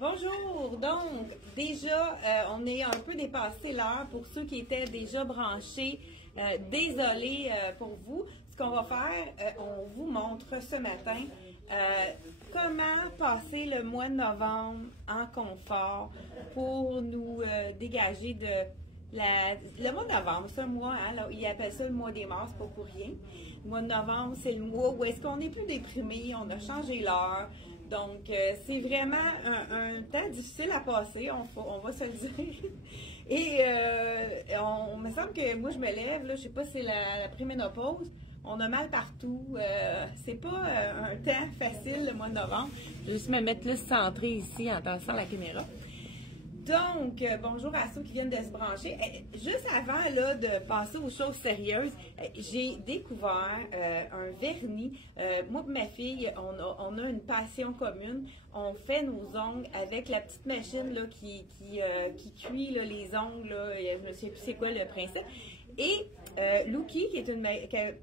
Bonjour! Donc, déjà, on est un peu dépassé l'heure pour ceux qui étaient déjà branchés. Désolé pour vous. Ce qu'on va faire, on vous montre ce matin comment passer le mois de novembre en confort pour nous dégager de le mois de novembre. C'est un mois, hein, là, ils appellent ça le mois des morts, c'est pas pour rien. Le mois de novembre, c'est le mois où est-ce qu'on est plus déprimé, on a changé l'heure. Donc, c'est vraiment un temps difficile à passer, on va se le dire. Et on me semble que moi, je me lève, là, je sais pas si c'est la préménopause, on a mal partout. C'est pas un temps facile, le mois de novembre. Je vais juste me mettre là centré ici en passant la caméra. Donc, bonjour à ceux qui viennent de se brancher. Juste avant là, de passer aux choses sérieuses, j'ai découvert un vernis. Moi et ma fille, on a une passion commune. On fait nos ongles avec la petite machine là, qui cuit là, les ongles. Là. Je me souviens plus c'est quoi le principe. Et Lookie, qui est une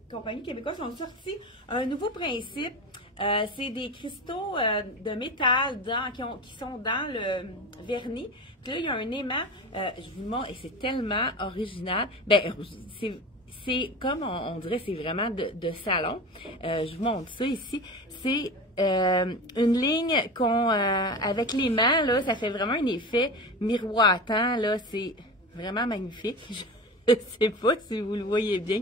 compagnie québécoise, ont sorti un nouveau principe. C'est des cristaux de métal qui sont dans le vernis. Puis là, il y a un aimant, je vous montre, et c'est tellement original. Ben, c'est comme on dirait, c'est vraiment de salon. Je vous montre ça ici. C'est une ligne avec l'aimant, là, ça fait vraiment un effet miroitant, là. C'est vraiment magnifique. Je ne sais pas si vous le voyez bien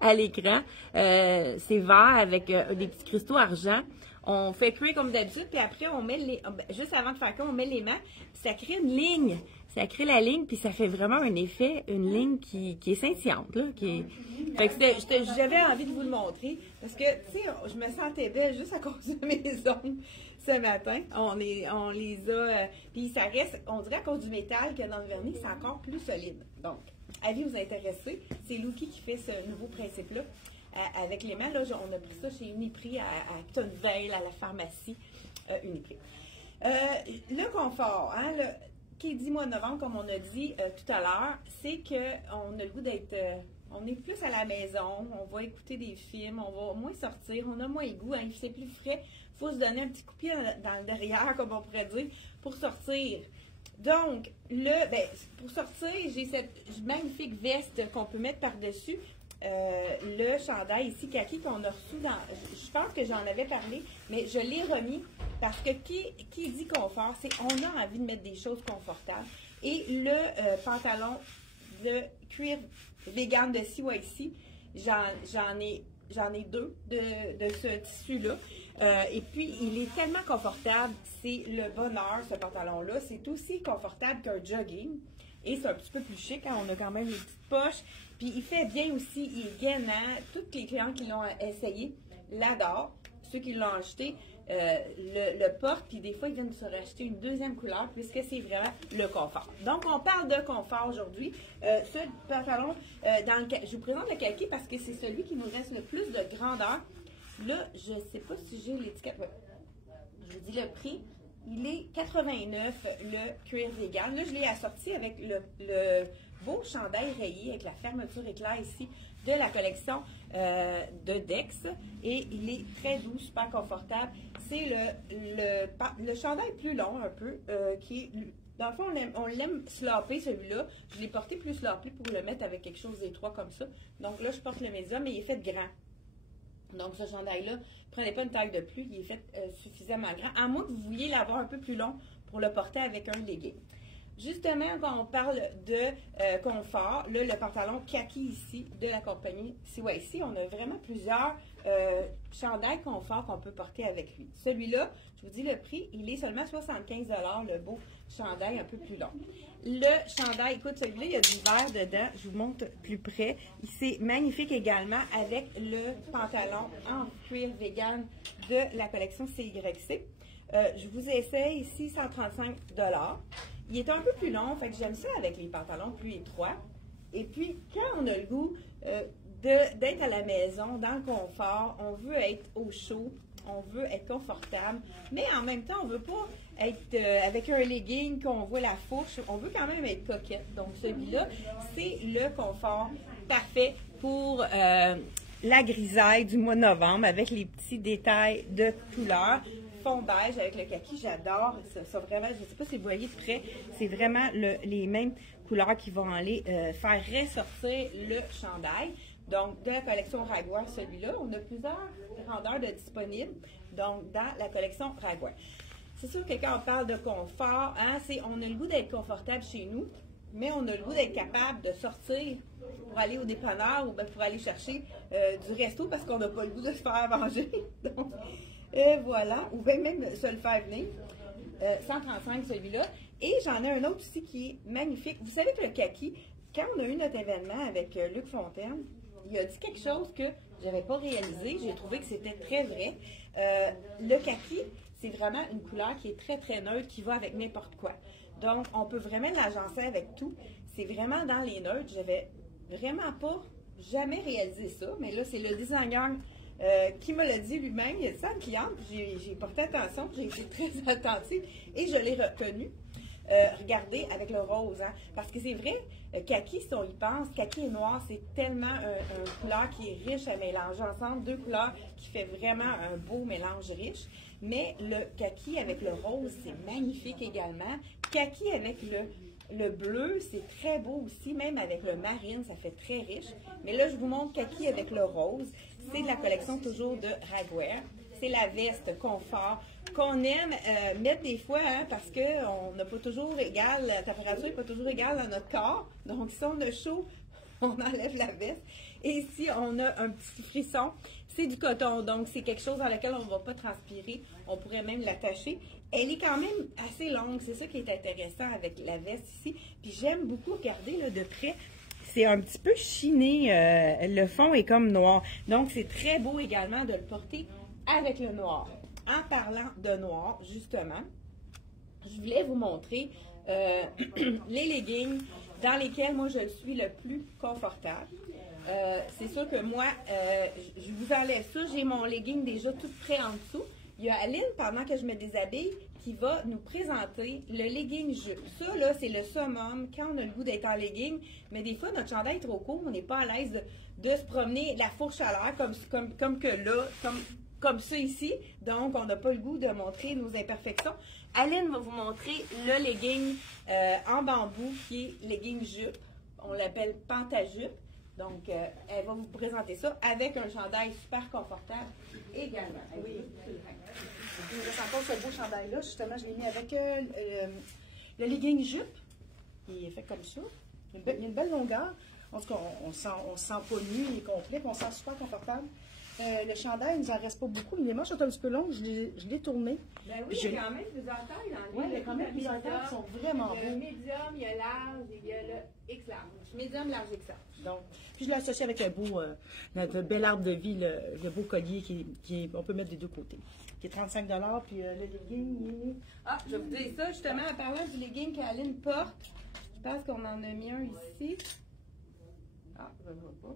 à l'écran. C'est vert avec des petits cristaux argent. On fait cuire comme d'habitude, puis après, on met juste avant de faire cuire, on met les mains, puis ça crée une ligne. Ça crée la ligne, puis ça fait vraiment un effet, une ligne qui est scintillante. Là, Fait que j'avais envie de vous le montrer, parce que, tu sais, je me sentais belle juste à cause de mes ongles ce matin. On les a, puis ça reste, on dirait à cause du métal qu'il y a dans le vernis, c'est encore plus solide. Donc, avis vous intéresser, c'est Lookie qui fait ce nouveau principe-là. Avec les mains, là, on a pris ça chez Uniprix, à Tonneveil, à la pharmacie Uniprix. Le confort, hein, qui dit mois de novembre, comme on a dit tout à l'heure, c'est qu'on a le goût d'être, on est plus à la maison, on va écouter des films, on va moins sortir, on a moins le goût, hein, c'est plus frais, il faut se donner un petit coup de pied dans le derrière, comme on pourrait dire, pour sortir. Donc, pour sortir, j'ai cette magnifique veste qu'on peut mettre par-dessus. Le chandail ici, kaki, qu'on a reçu je pense que j'en avais parlé, mais je l'ai remis parce que qui dit confort, c'est on a envie de mettre des choses confortables. Et le pantalon de cuir vegan de CYC, j'en ai deux de ce tissu-là. Et puis, il est tellement confortable, c'est le bonheur, ce pantalon-là. C'est aussi confortable qu'un jogging. Et c'est un petit peu plus chic, hein? On a quand même les petites poches. Puis il fait bien aussi, il est gainant. Tous les clients qui l'ont essayé l'adorent. Ceux qui l'ont acheté le portent. Puis des fois, ils viennent se racheter une deuxième couleur puisque c'est vraiment le confort. Donc, on parle de confort aujourd'hui. Ce pantalon, je vous présente le kaki parce que c'est celui qui nous reste le plus de grandeur. Là, je ne sais pas si j'ai l'étiquette. Je vous dis le prix. Il est 89 le cuir vegan. Là, je l'ai assorti avec le beau chandail rayé avec la fermeture éclair ici de la collection de Dex. Et il est très doux, super confortable. C'est le chandail plus long un peu, qui est... Dans le fond, on l'aime sloppé, celui-là. Je l'ai porté plus sloppé pour le mettre avec quelque chose d'étroit comme ça. Donc là, je porte le médium, mais il est fait grand. Donc, ce chandail-là, ne prenez pas une taille de plus, il est fait suffisamment grand, à moins que vous vouliez l'avoir un peu plus long pour le porter avec un legging. Justement, quand on parle de confort, là, le pantalon kaki ici de la compagnie CYC, on a vraiment plusieurs chandails confort qu'on peut porter avec lui. Celui-là, je vous dis le prix, il est seulement 75 $, le beau chandail un peu plus long. Le chandail, écoute, celui-là, il y a du vert dedans. Je vous montre plus près. C'est magnifique également avec le pantalon en cuir vegan de la collection CYC. Je vous essaie ici 135 $. Il est un peu plus long, fait que j'aime ça avec les pantalons plus étroits. Et puis, quand on a le goût d'être à la maison, dans le confort, on veut être au chaud, on veut être confortable, mais en même temps, on ne veut pas être avec un legging qu'on voit la fourche, on veut quand même être coquette. Donc, celui-là, c'est le confort parfait pour la grisaille du mois de novembre avec les petits détails de couleur. fond beige avec le kaki. J'adore ça vraiment. Je ne sais pas si vous voyez de près. C'est vraiment les mêmes couleurs qui vont aller faire ressortir le chandail. Donc, de la collection Raguer, celui-là, on a plusieurs grandeurs de disponibles. Donc, dans la collection Raguer. C'est sûr que quand on parle de confort, hein, on a le goût d'être confortable chez nous, mais on a le goût d'être capable de sortir pour aller au dépanneur ou bien pour aller chercher du resto parce qu'on n'a pas le goût de se faire manger. Donc, voilà. Ou bien même se le faire venir. 135 celui-là. Et j'en ai un autre aussi qui est magnifique. Vous savez que le kaki, quand on a eu notre événement avec Luc Fontaine, il a dit quelque chose que je n'avais pas réalisé. J'ai trouvé que c'était très vrai. Le kaki, c'est vraiment une couleur qui est très, très neutre, qui va avec n'importe quoi. Donc, on peut vraiment l'agencer avec tout. C'est vraiment dans les neutres. Je n'avais vraiment pas jamais réalisé ça. Mais là, c'est le designer qui me l'a dit lui-même. Il a dit ça à une cliente. J'ai porté attention. J'ai été très attentive et je l'ai reconnu. Regardez avec le rose, hein, parce que c'est vrai, kaki, si on y pense, kaki et noir, c'est tellement une couleur qui est riche à mélanger ensemble, deux couleurs qui fait vraiment un beau mélange riche. Mais le kaki avec le rose, c'est magnifique également. Kaki avec le bleu, c'est très beau aussi, même avec le marine, ça fait très riche. Mais là, je vous montre kaki avec le rose. C'est de la collection toujours de Raguer. C'est la veste confort qu'on aime mettre des fois, hein, parce qu'on n'a pas toujours égal, la température n'est pas toujours égale dans notre corps. Donc, si on a chaud, on enlève la veste. Et si on a un petit frisson, c'est du coton. Donc, c'est quelque chose dans lequel on ne va pas transpirer. On pourrait même l'attacher. Elle est quand même assez longue. C'est ça qui est intéressant avec la veste ici. Puis, j'aime beaucoup regarder là, de près. C'est un petit peu chiné. Le fond est comme noir. Donc, c'est très beau également de le porter avec le noir. En parlant de noir, justement, je voulais vous montrer les leggings dans lesquels moi je suis le plus confortable. C'est sûr que moi, je vous enlève ça. J'ai mon legging déjà tout prêt en dessous. Il y a Aline, pendant que je me déshabille, qui va nous présenter le legging jupe. Ça, là, c'est le summum quand on a le goût d'être en legging. Mais des fois, notre chandail est trop court, on n'est pas à l'aise de se promener la fourche à l'air comme que là, comme ça ici. Donc, on n'a pas le goût de montrer nos imperfections. Aline va vous montrer le legging en bambou qui est legging jupe. On l'appelle pantajupe. Donc, elle va vous présenter ça avec un chandail super confortable également. Oui. Il me reste encore ce beau chandail-là. Justement, je l'ai mis avec le legging jupe. Il est fait comme ça. Il y a une belle longueur. En tout cas, on se sent pas nu, il est complet, on se sent super confortable. Le chandail, il nous en reste pas beaucoup. Les manches sont un petit peu longues, je l'ai tourné. Ben oui, il y a quand même plusieurs tailles dans lui. Oui, il y a quand même plusieurs tailles qui sont vraiment beaux. Il y a le médium, il y a large et il y a le X large. Médium, large, X large. Donc, puis je l'ai associé avec notre bel arbre de vie, le beau collier on peut mettre des deux côtés. Qui est 35 $, puis le legging, il est... Ah, je vais vous dire ça, justement, en parlant du legging qu'Aline porte. Je pense qu'on en a mis un ici. Ah, je ne vois pas.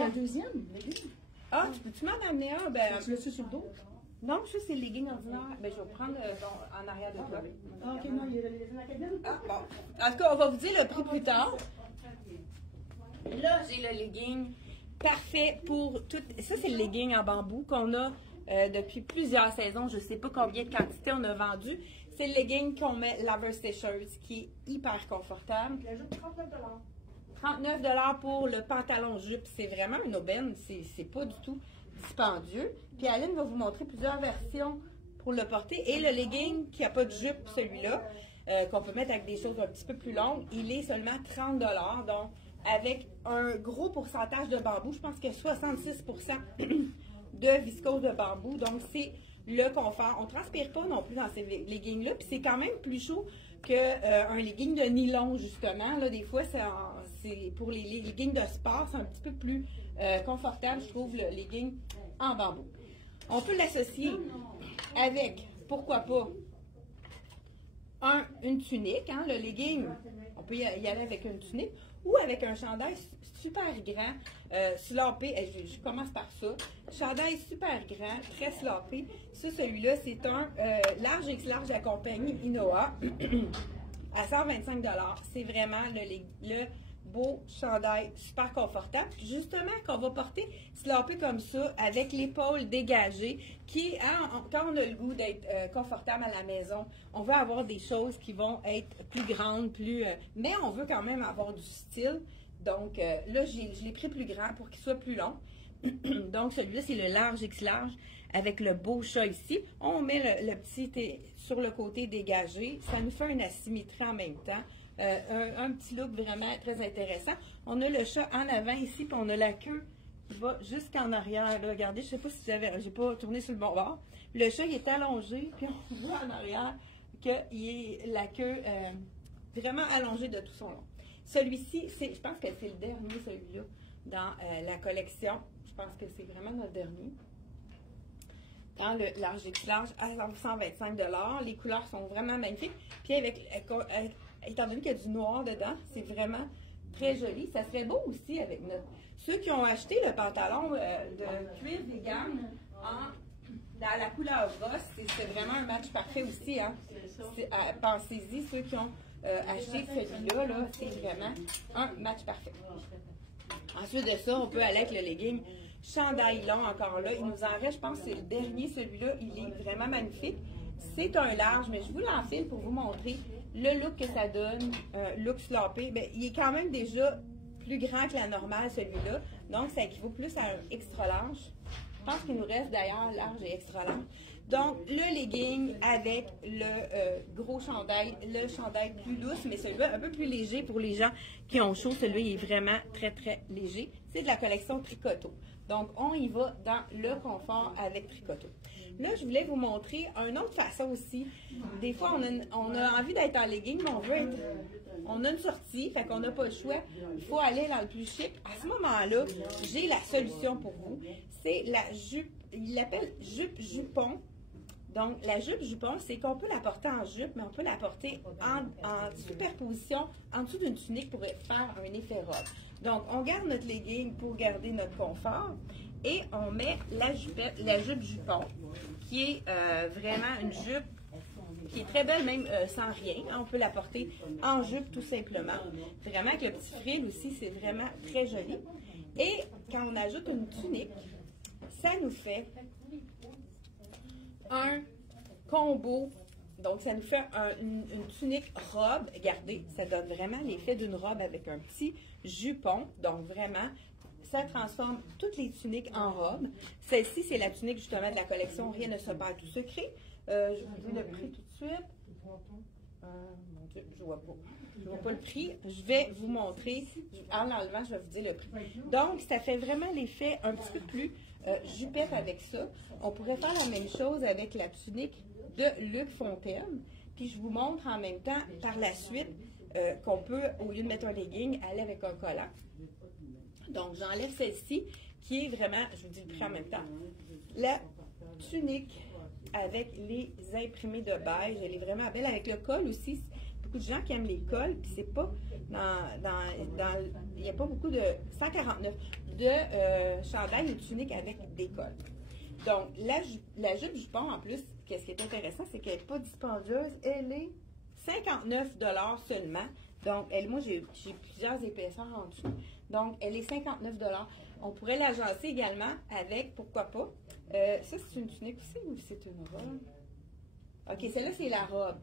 Un deuxième legging. Ah, tu peux-tu m'en amener un? Ben, tu l'as-tu sur le dos? Non, je sais c'est le legging ordinaire. Ben, je vais prendre en arrière de toi. Ah, ok, non, il est dans la cabine. Ah, bon. En tout cas, on va vous dire le prix plus tard. Là, j'ai le legging parfait pour tout. Ça, c'est le legging en bambou qu'on a depuis plusieurs saisons. Je ne sais pas combien de quantités on a vendu. C'est le legging qu'on met laver sécheuse qui est hyper confortable. Il ajoute 39 $. 39 $ pour le pantalon jupe. C'est vraiment une aubaine. C'est pas du tout dispendieux. Puis Aline va vous montrer plusieurs versions pour le porter. Et le legging qui n'a pas de jupe, celui-là, qu'on peut mettre avec des choses un petit peu plus longues, il est seulement 30 $. Donc, avec un gros pourcentage de bambou, je pense qu'il y a 66 % de viscose de bambou. Donc, c'est le confort. On ne transpire pas non plus dans ces leggings-là. Puis c'est quand même plus chaud qu'un legging de nylon, justement. Là, des fois, c'est pour les leggings de sport, c'est un petit peu plus confortable, je trouve, le legging en bambou. On peut l'associer avec, pourquoi pas, une tunique, hein, le legging, on peut y aller avec une tunique, ou avec un chandail super grand, slopé, je commence par ça, chandail super grand, très slopé. Ça, celui-là, c'est un large X large de la compagnie Inoa à 125 $. C'est vraiment le beau chandail super confortable. Puis justement, qu'on va porter slopé comme ça, avec l'épaule dégagée, qui, quand on a le goût d'être confortable à la maison, on veut avoir des choses qui vont être plus grandes, mais on veut quand même avoir du style. Donc là, je l'ai pris plus grand pour qu'il soit plus long. Donc celui-là, c'est le large X large avec le beau chat ici. On met le petit sur le côté dégagé. Ça nous fait une asymétrie en même temps. Un petit look vraiment très intéressant. On a le chat en avant ici, puis on a la queue qui va jusqu'en arrière. Là, regardez, je ne sais pas si j'ai pas tourné sur le bon bord. Le chat, il est allongé, puis on voit en arrière qu'il est la queue vraiment allongée de tout son long. Celui-ci, je pense que c'est le dernier, celui-là, dans la collection. Je pense que c'est vraiment notre dernier. Dans le large X large à 125 $. Les couleurs sont vraiment magnifiques. Puis étant donné qu'il y a du noir dedans, c'est vraiment très joli. Ça serait beau aussi avec ceux qui ont acheté le pantalon de cuir vegan dans la couleur rose, c'est vraiment un match parfait aussi. Hein? Pensez-y, ceux qui ont acheté celui-là, -là, c'est vraiment un match parfait. Ensuite de ça, on peut aller avec le legging chandail long encore là. Il nous en reste, je pense que c'est le dernier, celui-là. Il est vraiment magnifique. C'est un large, mais je vous l'enfile pour vous montrer le look que ça donne. Look sloppé. Bien, il est quand même déjà plus grand que la normale, celui-là. Donc, ça équivaut plus à un extra large. Je pense qu'il nous reste d'ailleurs large et extra large. Donc, le legging avec le gros chandail, le chandail plus lousse, mais celui-là un peu plus léger pour les gens qui ont chaud. Celui-là, il est vraiment très, très léger. C'est de la collection Tricoto. Donc, on y va dans le confort avec Tricoto. Là, je voulais vous montrer une autre façon aussi. Des fois, on a envie d'être en legging, mais on a une sortie, fait qu'on n'a pas le choix. Il faut aller dans le plus chic. À ce moment-là, j'ai la solution pour vous. C'est la jupe, il l'appelle jupe-jupon. Donc, la jupe-jupon, c'est qu'on peut la porter en jupe, mais on peut la porter en superposition en dessous d'une tunique pour faire un effet robe. Donc, on garde notre legging pour garder notre confort et on met la jupe-jupon, qui est vraiment une jupe qui est très belle, même sans rien. On peut la porter en jupe tout simplement. Vraiment, avec le petit frill aussi, c'est vraiment très joli. Et quand on ajoute une tunique, ça nous fait un combo. Donc, ça nous fait une tunique robe. Regardez, ça donne vraiment l'effet d'une robe avec un petit jupon. Donc, vraiment, ça transforme toutes les tuniques en robe. Celle-ci, c'est la tunique justement de la collection Rien ne se perd tout secret. Je vous dis le prix tout de suite. Mon Dieu, je ne vois pas. Je ne vois pas le prix. Je vais vous montrer. En l'enlevant, je vais vous dire le prix. Donc, ça fait vraiment l'effet un petit peu plus jupette avec ça. On pourrait faire la même chose avec la tunique de Luc Fontaine. Puis, je vous montre en même temps, par la suite, qu'on peut, au lieu de mettre un legging, aller avec un collant. Donc, j'enlève celle-ci, qui est vraiment, je vous dis le prix en même temps, la tunique avec les imprimés de beige. Elle est vraiment belle avec le col aussi. Beaucoup de gens qui aiment les cols, puis c'est pas il n'y a pas beaucoup de 149 de chandail ou tunique avec des cols. Donc, la jupe jupon, en plus, qu'est-ce qui est intéressant, c'est qu'elle n'est pas dispendieuse. Elle est 59 $ seulement. Donc, moi, j'ai plusieurs épaisseurs en dessous. Donc, elle est 59 $. On pourrait l'agencer également avec, pourquoi pas. Ça, c'est une tunique aussi ou c'est une robe? OK, celle-là, c'est la robe.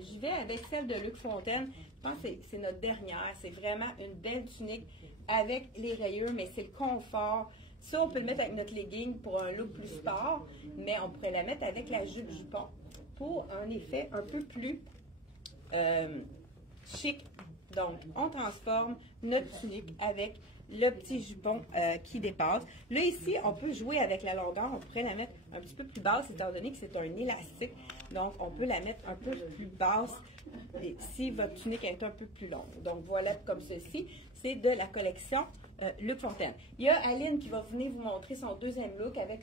J'y vais avec celle de Luc Fontaine. Je pense que c'est notre dernière. C'est vraiment une belle tunique avec les rayures, mais c'est le confort. Ça, on peut le mettre avec notre legging pour un look plus sport, mais on pourrait la mettre avec la jupe jupon pour un effet un peu plus chic. Donc, on transforme notre tunique avec le petit jupon qui dépasse. Là, ici, on peut jouer avec la longueur. On pourrait la mettre un petit peu plus basse, étant donné que c'est un élastique. Donc, on peut la mettre un peu plus basse si votre tunique est un peu plus longue. Donc, voilà comme ceci. C'est de la collection Luc Fontaine. Il y a Aline qui va venir vous montrer son deuxième look avec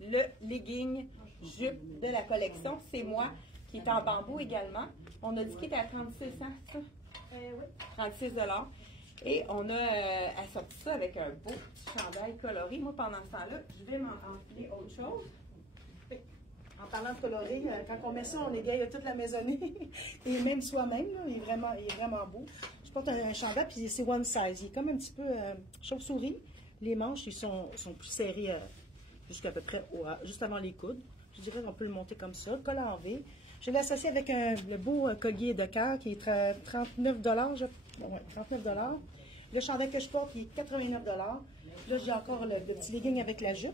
le legging jupe de la collection. C'est moi qui est en bambou également. On a dit qu'il était à 36 cents, ça? Oui. 36 $. Et on a assorti ça avec un beau petit chandail coloré. Moi, pendant ce temps-là, je vais m'en enfiler autre chose. En parlant de coloré, quand on met ça, on égaye toute la maisonnée. Et même soi-même, il est vraiment beau. Je Je porte un chandail, puis c'est one size. Il est comme un petit peu chauve-souris. Les manches, ils sont plus serrés jusqu'à peu près juste avant les coudes. Je dirais qu'on peut le monter comme ça. Col en V. Je l'ai associé avec le beau collier de cœur qui est 39 ouais, 39 Le chandail que je porte, il est 89 Là, j'ai encore le petit legging avec la jupe,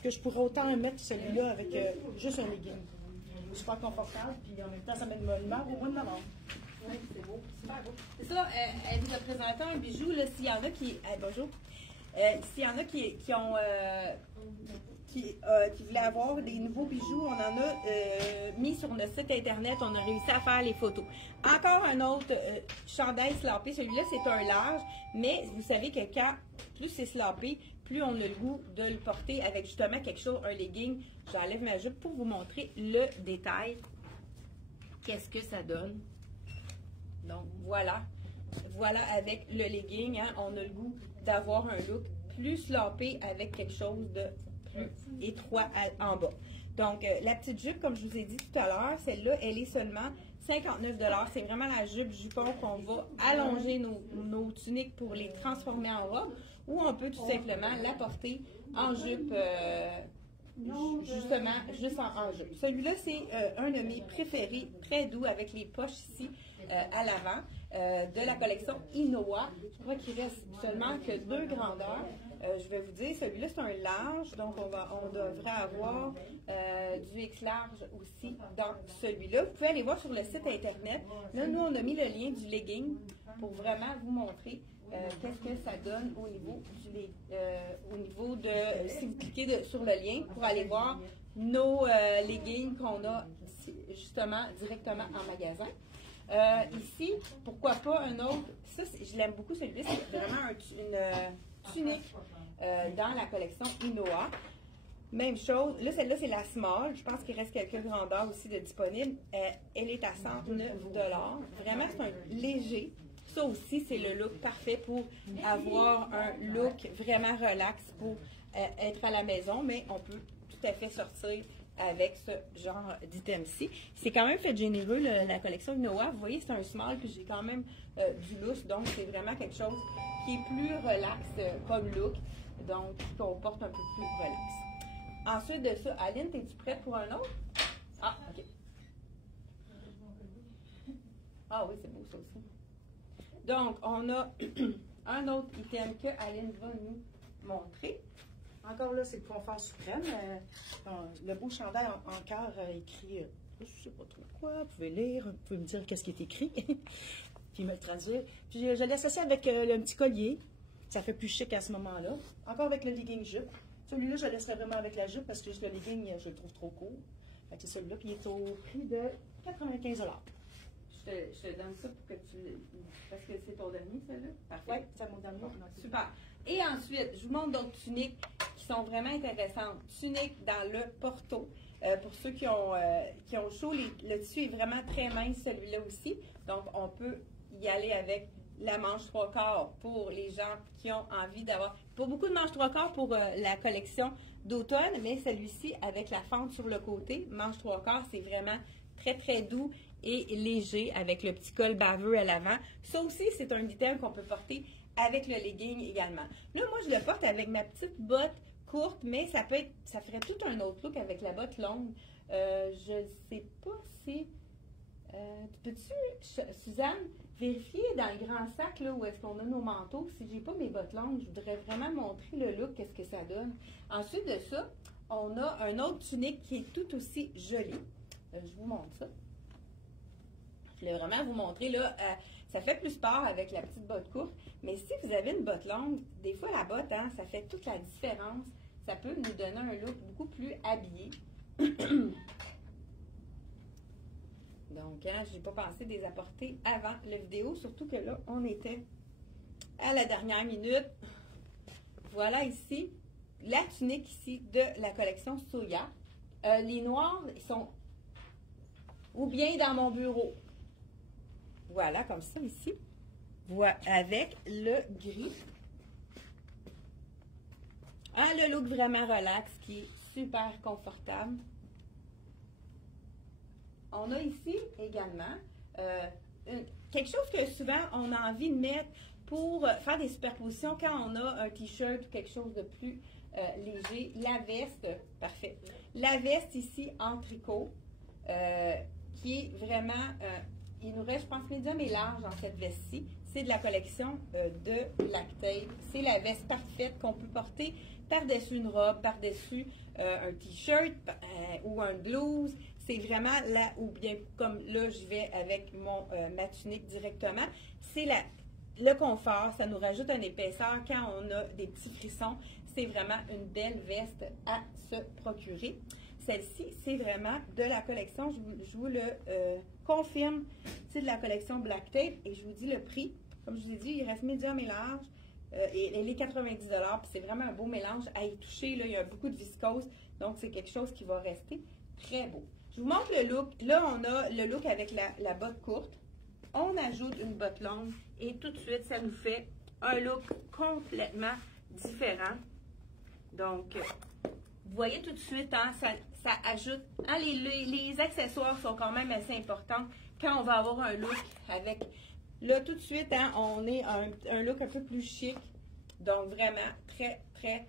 que je pourrais autant mettre celui-là avec juste un legging. Super confortable, puis en même temps, ça met de bonne humeur au mois de novembre. Oui, c'est beau, super beau. C'est ça, vous représentant un bijou, là, s'il y en a qui... bonjour. S'il y en a qui ont... qui voulaient avoir des nouveaux bijoux, on en a mis sur notre site internet, on a réussi à faire les photos. Encore un autre chandail slapé, celui-là c'est un large, mais vous savez que quand plus c'est slapé, plus on a le goût de le porter avec justement quelque chose, un legging. J'enlève ma jupe pour vous montrer le détail. Qu'est-ce que ça donne? Donc voilà, voilà avec le legging, hein, on a le goût d'avoir un look plus slapé avec quelque chose de plus étroit en bas. Donc, la petite jupe, comme je vous ai dit tout à l'heure, celle-là, elle est seulement 59 $. C'est vraiment la jupe jupon qu'on va allonger nos tuniques pour les transformer en robe, ou on peut tout simplement la porter en jupe, justement, juste en jupe. Celui-là, c'est un de mes préférés, très doux, avec les poches ici à l'avant, de la collection Inoa. Je crois qu'il reste seulement que 2 grandeurs. Je vais vous dire, celui-là, c'est un large, donc on devrait avoir du X large aussi dans celui-là. Vous pouvez aller voir sur le site internet. Là, nous, on a mis le lien du legging pour vraiment vous montrer qu'est-ce que ça donne au niveau de, si vous cliquez sur le lien pour aller voir nos leggings qu'on a justement directement en magasin. Ici, pourquoi pas un autre, ça je l'aime beaucoup celui-là, c'est vraiment une tunique dans la collection Inoa. Même chose, là celle-là c'est la small, je pense qu'il reste quelques grandeurs aussi de disponibles. Elle est à 109 $. Vraiment c'est un léger. Ça aussi c'est le look parfait pour avoir un look vraiment relax pour être à la maison, mais on peut tout à fait sortir avec ce genre d'item-ci. C'est quand même fait généreux, la collection Inoa. Vous voyez, c'est un small, puis j'ai quand même du lousse, donc c'est vraiment quelque chose qui est plus relax comme look, donc qu'on porte un peu plus relax. Ensuite de ça, Aline, es-tu prête pour un autre? Ah, OK. Ah oui, c'est beau ça aussi. Donc, on a un autre item que Aline va nous montrer. Encore là, c'est le confort suprême. Le beau chandail en cœur écrit, je ne sais pas trop quoi, vous pouvez lire, vous pouvez me dire qu'est-ce qui est écrit, puis me le traduire. Puis je l'associe avec le petit collier, ça fait plus chic à ce moment-là. Encore avec le legging jupe. Celui-là, je le laisserai vraiment avec la jupe parce que juste le legging, je le trouve trop court. C'est celui-là, puis il est au prix de 95 $. Je te donne ça pour que tu... Parce que c'est ton dernier, celle-là? Parfait. Oui, c'est mon dernier. Super. Et ensuite, je vous montre d'autres tuniques qui sont vraiment intéressantes. Tunique dans le porto. Pour ceux qui ont chaud, le tissu est vraiment très mince, celui-là aussi. Donc, on peut y aller avec la manche 3/4 pour les gens qui ont envie d'avoir... Pas beaucoup de manches 3/4 pour la collection d'automne, mais celui-ci avec la fente sur le côté, manche 3/4, c'est vraiment très, très doux et léger avec le petit col baveux à l'avant. Ça aussi, c'est un item qu'on peut porter avec le legging également. Là, moi, je le porte avec ma petite botte courte, mais ça ferait tout un autre look avec la botte longue. Je ne sais pas si... peux-tu, Suzanne, vérifier dans le grand sac là, où est-ce qu'on a nos manteaux? Si j'ai pas mes bottes longues, je voudrais vraiment montrer le look, qu'est-ce que ça donne. Ensuite de ça, on a un autre tunique qui est tout aussi joli. Je vous montre ça. Je voulais vraiment vous montrer, là, ça fait plus sport avec la petite botte courte, mais si vous avez une botte longue, des fois la botte, hein, ça fait toute la différence. Ça peut nous donner un look beaucoup plus habillé. Donc, hein, je n'ai pas pensé de les apporter avant la vidéo, surtout que là, on était à la dernière minute. Voilà ici, la tunique ici de la collection Soya. Les noirs, ils sont ou bien dans mon bureau. Voilà, comme ça ici. Voilà, avec le gris. Ah, le look vraiment relax qui est super confortable. On a ici également quelque chose que souvent on a envie de mettre pour faire des superpositions quand on a un t-shirt ou quelque chose de plus léger. La veste, parfait. La veste ici en tricot, qui est vraiment, il nous reste, je pense, médium et large dans cette veste-ci. C'est de la collection de Black Tape. C'est la veste parfaite qu'on peut porter par-dessus une robe, par-dessus un t-shirt ou un blouse. C'est vraiment là, ou bien comme là, je vais avec ma tunique directement. C'est le confort, ça nous rajoute une épaisseur quand on a des petits frissons. C'est vraiment une belle veste à se procurer. Celle-ci, c'est vraiment de la collection, je vous le confirme, c'est de la collection Black Tape et je vous dis le prix. Comme je vous ai dit, il reste médium et large et elle est 90$, puis c'est vraiment un beau mélange à y toucher. Là, il y a beaucoup de viscose, donc c'est quelque chose qui va rester très beau. Je vous montre le look. Là, on a le look avec la botte courte. On ajoute une botte longue et tout de suite, ça nous fait un look complètement différent. Donc, vous voyez tout de suite, hein, ça ajoute, hein, les accessoires sont quand même assez importants quand on va avoir un look avec, là tout de suite, hein, on est un look un peu plus chic, donc vraiment très, très,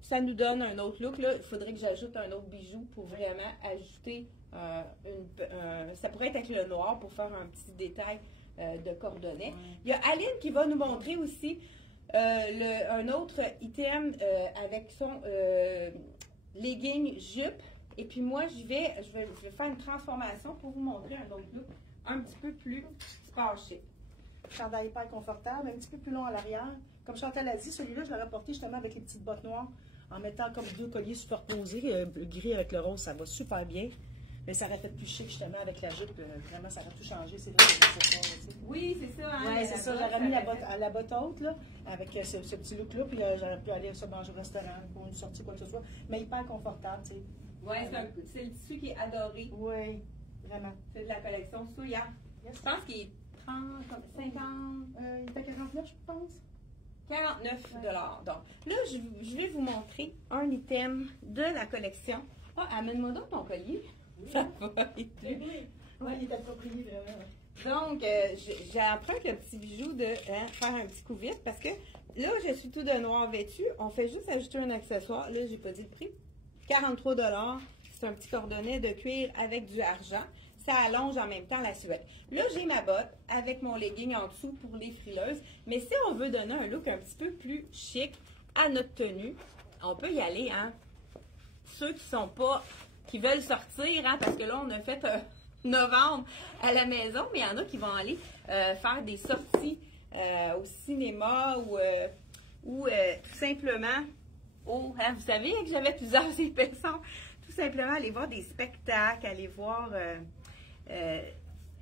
ça nous donne un autre look, là, il faudrait que j'ajoute un autre bijou pour vraiment ajouter, ça pourrait être avec le noir pour faire un petit détail de cordonnet. Il y a Aline qui va nous montrer aussi un autre item avec son legging jupe. Et puis moi, je vais faire une transformation pour vous montrer un autre look un petit peu plus sport chic. Chandail hyper confortable, un petit peu plus long à l'arrière. Comme Chantal a dit, celui-là, je l'aurais porté justement avec les petites bottes noires en mettant comme deux colliers superposés. Le gris avec le rose, ça va super bien. Mais ça aurait fait plus chic justement avec la jupe. Vraiment, ça aurait tout changé. C'est vrai que oui, c'est ça. Hein, oui, c'est ça. J'aurais mis la botte haute là, avec ce petit look-là. Puis j'aurais pu aller se manger au restaurant pour une sortie, quoi que ce soit. Mais hyper confortable, tu sais. Oui, c'est le tissu qui est adoré. Oui, vraiment. C'est de la collection Souya. Yes. Je pense qu'il est 30, 50. Il est à 49, je pense. 49$. Donc, là, je vais vous montrer un item de la collection. Ah, amène-moi donc ton collier. Ça va être plus. Oui, il est approprié, vraiment. Donc, j'emprunte le petit bijou de faire un petit coup vite parce que là, je suis tout de noir vêtu. On fait juste ajouter un accessoire. Là, j'ai pas dit le prix. 43$. C'est un petit cordonnet de cuir avec du argent. Ça allonge en même temps la silhouette. Là, j'ai ma botte avec mon legging en dessous pour les frileuses. Mais si on veut donner un look un petit peu plus chic à notre tenue, on peut y aller, hein. Ceux qui veulent sortir, hein, parce que là, on a fait novembre à la maison, mais il y en a qui vont aller faire des sorties au cinéma ou tout simplement hein, vous savez que j'avais plusieurs épaisseurs, tout simplement aller voir des spectacles, aller voir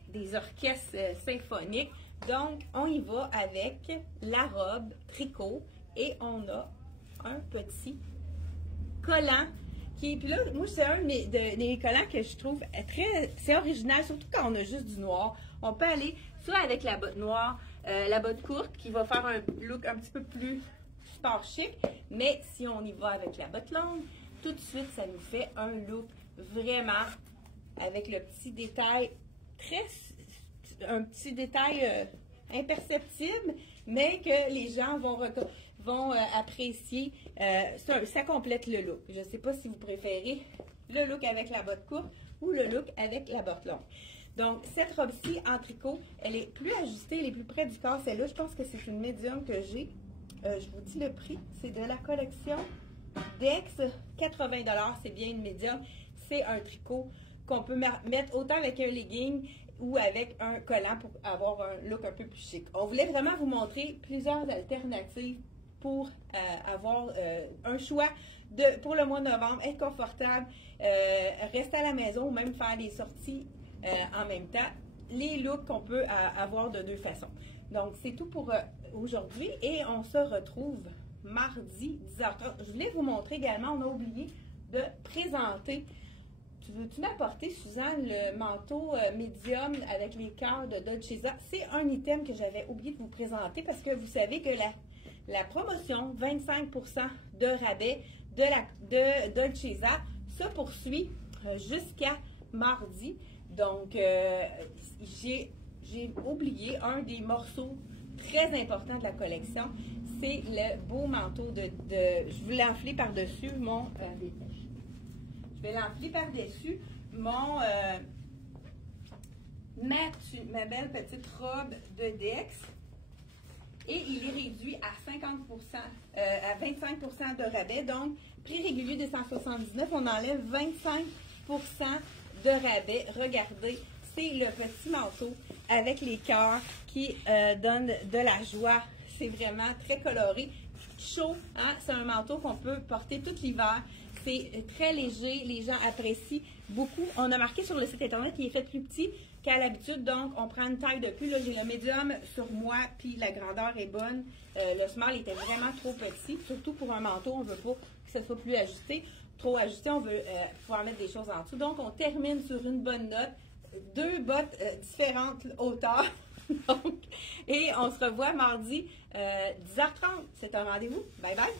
des orchestres symphoniques. Donc, on y va avec la robe tricot et on a un petit collant. Puis là, moi, c'est un des collants que je trouve c'est original, surtout quand on a juste du noir. On peut aller soit avec la botte noire, la botte courte, qui va faire un look un petit peu plus sport chic, mais si on y va avec la botte longue, tout de suite, ça nous fait un look vraiment avec le petit détail un petit détail imperceptible, mais que les gens vont apprécier. Ça complète le look. Je ne sais pas si vous préférez le look avec la botte courte ou le look avec la botte longue. Donc, cette robe-ci en tricot, elle est plus ajustée, elle est plus près du corps. Celle-là, je pense que c'est une médium que j'ai. Je vous dis le prix. C'est de la collection Dex, 80$. C'est bien une médium. C'est un tricot qu'on peut mettre autant avec un legging ou avec un collant pour avoir un look un peu plus chic. On voulait vraiment vous montrer plusieurs alternatives pour avoir un choix pour le mois de novembre, être confortable, rester à la maison ou même faire des sorties en même temps. Les looks qu'on peut avoir de deux façons. Donc, c'est tout pour aujourd'hui et on se retrouve mardi 10h30. Je voulais vous montrer également, on a oublié de présenter. Veux-tu m'apporter, Suzanne, le manteau médium avec les cœurs de Dolcezza? C'est un item que j'avais oublié de vous présenter parce que vous savez que la promotion 25% de rabais de Dolcezza se poursuit jusqu'à mardi. Donc, j'ai oublié un des morceaux très importants de la collection, c'est le beau manteau je vais l'enfiler par-dessus mon... je vais l'enfiler par-dessus mon... ma belle petite robe de Dex. Et il est réduit à 50%, à 25% de rabais. Donc, prix régulier de 179, on enlève 25% de rabais. Regardez, c'est le petit manteau avec les cœurs qui donne de la joie. C'est vraiment très coloré, chaud. Hein? C'est un manteau qu'on peut porter tout l'hiver. C'est très léger, les gens apprécient beaucoup. On a marqué sur le site internet qu'il est fait plus petit qu'à l'habitude, donc on prend une taille de plus. Là, j'ai le médium sur moi, puis la grandeur est bonne. Le small était vraiment trop petit, surtout pour un manteau, on ne veut pas que ce soit plus ajusté. Trop ajusté, on veut pouvoir mettre des choses en dessous. Donc, on termine sur une bonne note. 2 bottes différentes hauteurs. Donc, et on se revoit mardi 10h30. C'est un rendez-vous. Bye bye!